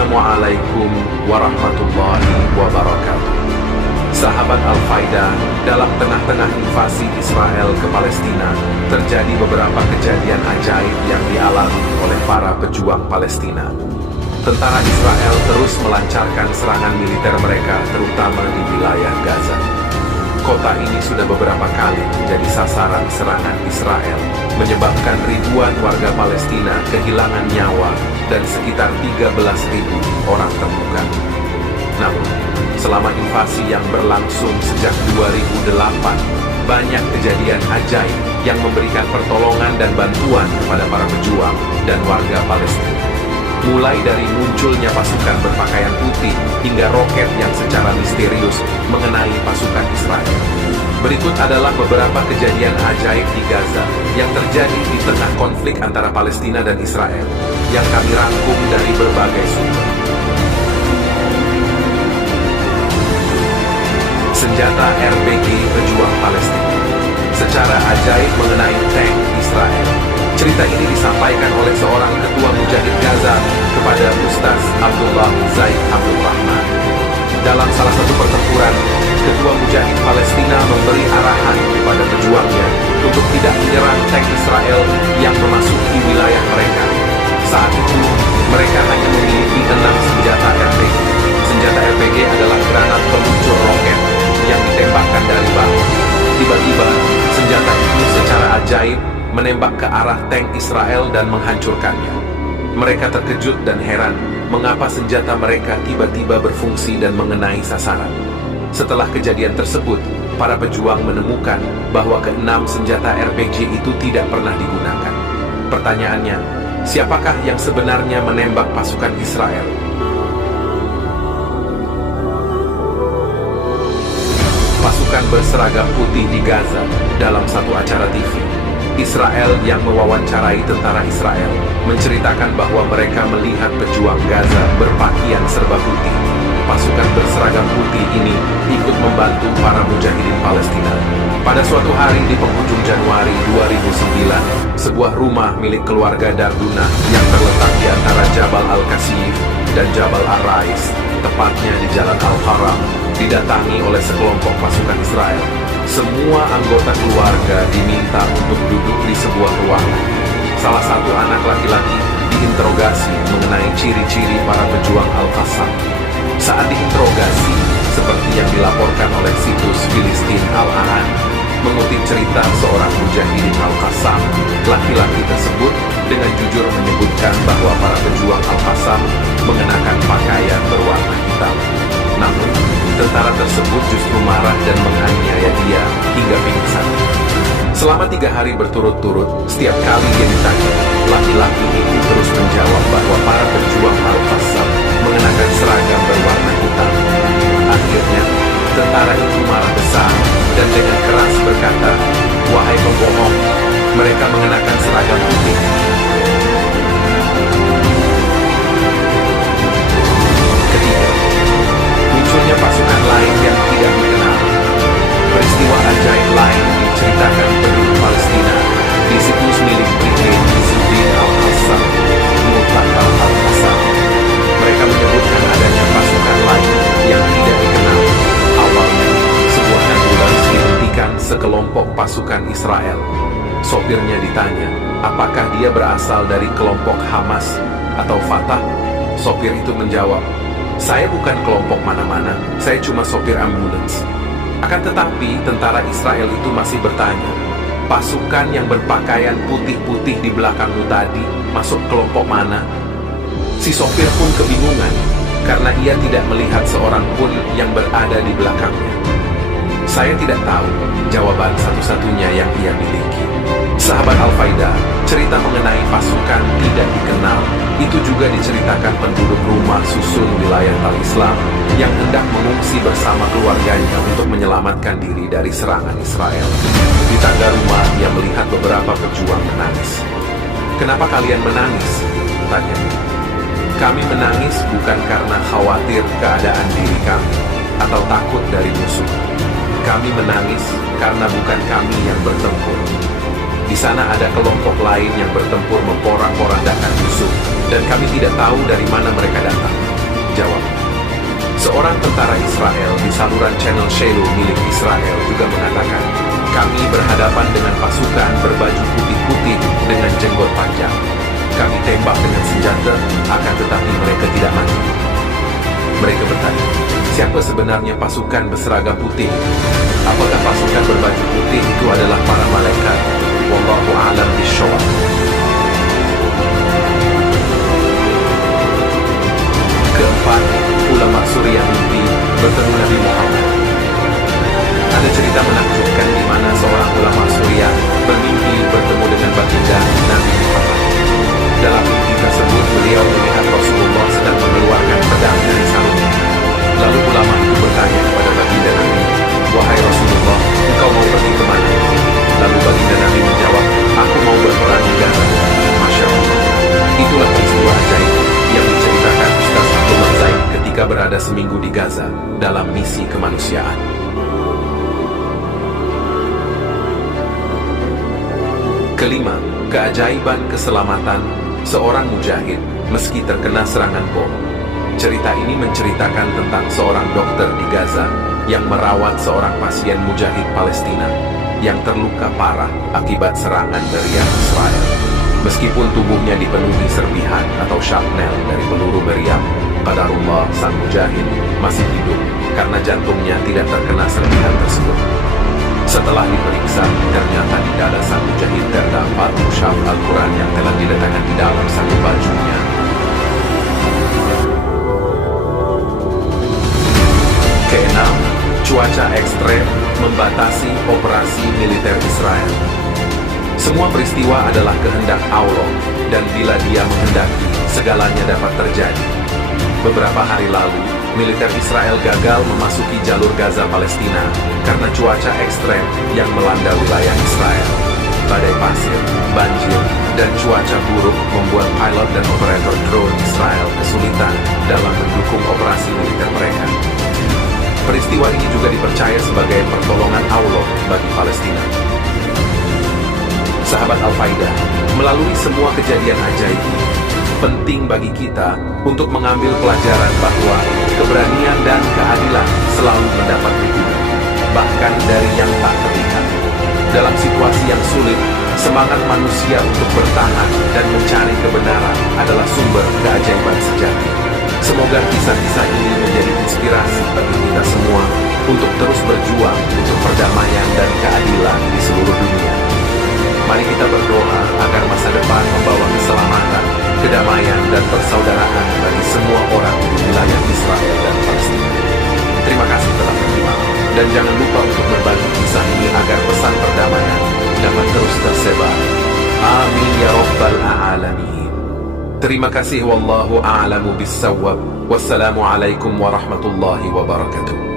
Assalamualaikum warahmatullahi wabarakatuh. Sahabat Al-Faida, dalam tengah-tengah invasi Israel ke Palestina, terjadi beberapa kejadian ajaib yang dialami oleh para pejuang Palestina. Tentara Israel terus melancarkan serangan militer mereka, terutama di wilayah Gaza. Kota ini sudah beberapa kali menjadi sasaran serangan Israel, menyebabkan ribuan warga Palestina kehilangan nyawa dan sekitar 13.000 orang terluka. Namun, selama invasi yang berlangsung sejak 2008, banyak kejadian ajaib yang memberikan pertolongan dan bantuan kepada para pejuang dan warga Palestina. Mulai dari munculnya pasukan berpakaian putih hingga roket yang secara misterius mengenai pasukan Israel. Berikut adalah beberapa kejadian ajaib di Gaza yang terjadi di tengah konflik antara Palestina dan Israel yang kami rangkum dari berbagai sumber. Senjata RPG pejuang Palestina secara ajaib mengenai tank Israel. Cerita ini disampaikan oleh seorang ketua Mujahid Gaza kepada Ustaz Abdullah Zaid Abdul Rahman. Dalam salah satu pertempuran, ketua Mujahid Palestina memberi arahan kepada pejuangnya untuk tidak menyerang tank Israel yang memasuki wilayah mereka. Saat itu, mereka hanya memiliki 6 senjata RPG. Senjata RPG adalah granat peluncur roket yang ditembakkan dari bawah. Tiba-tiba, senjata itu secara ajaib menembak ke arah tank Israel dan menghancurkannya. Mereka terkejut dan heran mengapa senjata mereka tiba-tiba berfungsi dan mengenai sasaran. Setelah kejadian tersebut, para pejuang menemukan bahwa ke-6 senjata RPG itu tidak pernah digunakan. Pertanyaannya, siapakah yang sebenarnya menembak pasukan Israel? Pasukan berseragam putih di Gaza dalam satu acara TV. Israel yang mewawancarai tentara Israel menceritakan bahwa mereka melihat pejuang Gaza berpakaian serba putih. Pasukan berseragam putih ini ikut membantu para mujahidin Palestina. Pada suatu hari di penghujung Januari 2009, sebuah rumah milik keluarga Darduna yang terletak di antara Jabal Al-Qasif dan Jabal Ar-Rais, tepatnya di Jalan Al-Haram, didatangi oleh sekelompok pasukan Israel. Semua anggota keluarga diminta untuk duduk di sebuah ruangan. Salah satu anak laki-laki diinterogasi mengenai ciri-ciri para pejuang Al-Qassam. Saat diinterogasi, seperti yang dilaporkan oleh situs Filistin Al-Ahan, mengutip cerita seorang mujahidin Al-Qassam, laki-laki tersebut dengan jujur menyebutkan bahwa para pejuang Al-Qassam mengenakan pakaian berwarna hitam. Namun, tentara tersebut justru marah dan menganiaya dia hingga pingsan. Selama 3 hari berturut-turut, setiap kali dia ditanya, laki-laki itu terus menjawab bahwa para pejuang Al-Qassam mengenakan seragam berwarna hitam. Akhirnya, tentara itu marah besar dan dengan keras berkata, "Wahai pembohong, mereka mengenakan seragam putih." Ketiga, munculnya pasukan lain yang tidak dikenal. Peristiwa ajaib lain diceritakan penduduk Palestina di situs milik Brigade Izzuddin Al-Qassam, Mu'taqal Al-Qassam. Mereka menyebutkan adanya pasukan lain yang tidak dikenal. Awalnya, sebuah ambulans dihentikan sekelompok pasukan Israel. Sopirnya ditanya, apakah dia berasal dari kelompok Hamas atau Fatah? Sopir itu menjawab, "Saya bukan kelompok mana-mana, saya cuma sopir ambulans." Akan tetapi, tentara Israel itu masih bertanya, pasukan yang berpakaian putih-putih di belakangmu tadi masuk kelompok mana? Si sopir pun kebingungan, karena ia tidak melihat seorang pun yang berada di belakangnya. Saya tidak tahu jawaban satu-satunya yang ia miliki. Sahabat Al-Faida, cerita mengenai pasukan tidak dikenal itu juga diceritakan penduduk rumah susun wilayah Al-Islam yang hendak mengungsi bersama keluarganya untuk menyelamatkan diri dari serangan Israel. Di tangga rumah, ia melihat beberapa pejuang menangis. "Kenapa kalian menangis?" tanya. "Kami menangis bukan karena khawatir keadaan diri kami atau takut dari musuh. Kami menangis karena bukan kami yang bertempur. Di sana ada kelompok lain yang bertempur memporak-porandakan musuh, dan kami tidak tahu dari mana mereka datang. jawab. Seorang tentara Israel di saluran channel Shiloh milik Israel juga mengatakan, kami berhadapan dengan pasukan berbaju putih-putih dengan jenggot panjang. Kami tembak dengan senjata, akan tetapi mereka tidak mati. Mereka bertanya, siapa sebenarnya pasukan berseragam putih? Apakah pasukan berbaju putih itu adalah para malaikat? Wallahu a'lam bishawab. Keempat, ulama Suriah mimpi bertemu Nabi Muhammad. Ada cerita menakjubkan di mana seorang ulama Suriah bermimpi bertemu dengan baginda Nabi Muhammad. Dalam mimpi tersebut, beliau melihat Rasulullah sedang mengeluarkan pedang dari sarungnya. Lalu ulama itu bertanya kepada baginda Nabi, wahai Rasulullah, engkau mau pergi kemana? Lalu baginda Nabi menjawab, aku mau berperang di Gaza. Masya Allah. Itulah peristiwa ajaib yang diceritakan Ustaz Abdullah Zaid ketika berada seminggu di Gaza dalam misi kemanusiaan. Kelima, keajaiban keselamatan seorang mujahid meski terkena serangan bom. Cerita ini menceritakan tentang seorang dokter di Gaza yang merawat seorang pasien mujahid Palestina yang terluka parah akibat serangan dari Israel. Meskipun tubuhnya dipenuhi serpihan atau shrapnel dari peluru meriam, qadarullah sang mujahid masih hidup karena jantungnya tidak terkena serpihan tersebut. Setelah diperiksa, ternyata di dada sang mujahid terdapat mushaf Al-Quran yang telah diletakkan di dalam satu bajunya. Keenam, cuaca ekstrem membatasi operasi militer Israel. Semua peristiwa adalah kehendak Allah, dan bila Dia menghendaki, segalanya dapat terjadi. Beberapa hari lalu, militer Israel gagal memasuki jalur Gaza Palestina karena cuaca ekstrem yang melanda wilayah Israel. Badai pasir, banjir, dan cuaca buruk membuat pilot dan operator drone Israel kesulitan dalam mendukung operasi militer mereka. Peristiwa ini juga dipercaya sebagai pertolongan Allah bagi Palestina. Sahabat Al-Faidah, melalui semua kejadian ajaib ini, penting bagi kita untuk mengambil pelajaran bahwa keberanian dan keadilan selalu mendapat dukungan, bahkan dari yang tak terlihat. Dalam situasi yang sulit, semangat manusia untuk bertahan dan mencari kebenaran adalah sumber keajaiban sejati. Semoga kisah-kisah ini menjadi inspirasi bagi kita semua untuk terus berjuang untuk perdamaian dan keadilan di seluruh dunia. Mari kita berdoa agar masa depan membawa keselamatan, kedamaian, dan persaudaraan bagi semua orang di wilayah Israel dan Palestina. Terima kasih telah menyimak, dan jangan lupa untuk berbagi kisah ini agar pesan perdamaian dapat terus tersebar. Amin ya Rabbal Alamin. Terima kasih, wallahu a'lamu bis-shawab. Wassalamualaikum warahmatullahi wabarakatuh.